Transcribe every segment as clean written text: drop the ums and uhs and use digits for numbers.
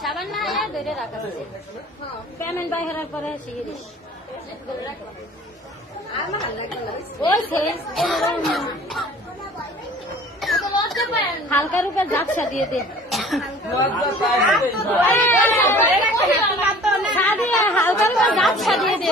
সাবান না ধরে রাখা পেমেন্ট বাই হওয়ার পরে শিখিস হালকা রূপে ঝাপসা দিয়ে দে হালকা রূপে ঝাপসা দিয়ে দে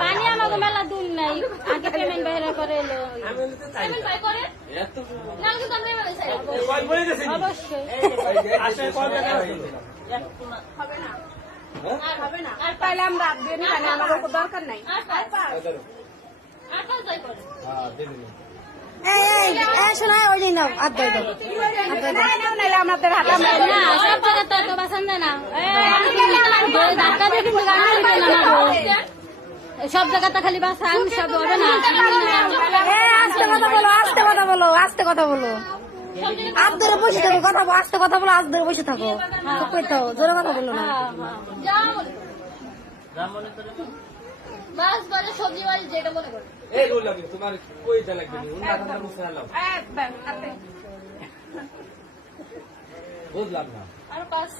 পানি আমাকে মেলা দূর নাই আগে পেমেন্ট বাইরে করে এলো অবশ্যই আর পাইলে আমরা আমার দরকার নাই শোনা ওই দিন আপনাদের হাতে না সব জায়গা তো বাসান যায় না ধাক্কা দিয়ে কিন্তু সব জায়গাতে খালি বাসা আমি সব হবে না আস্তে কথা বলো আস্তে কথা বলো আস্তে কথা বলো আপ ধরে বসে থাকো কথা আস্তে কথা বলো আজ ধরে বসে থাকো তো জোরে কথা বলো না মাছ বাজার সবজি বাড়ি যেটা মনে করো এই বললাম তোমার কইটা লাগবে নি উন্না ঠান্ডা মুছে নাও একদম বুঝলাম না আর পাঁচ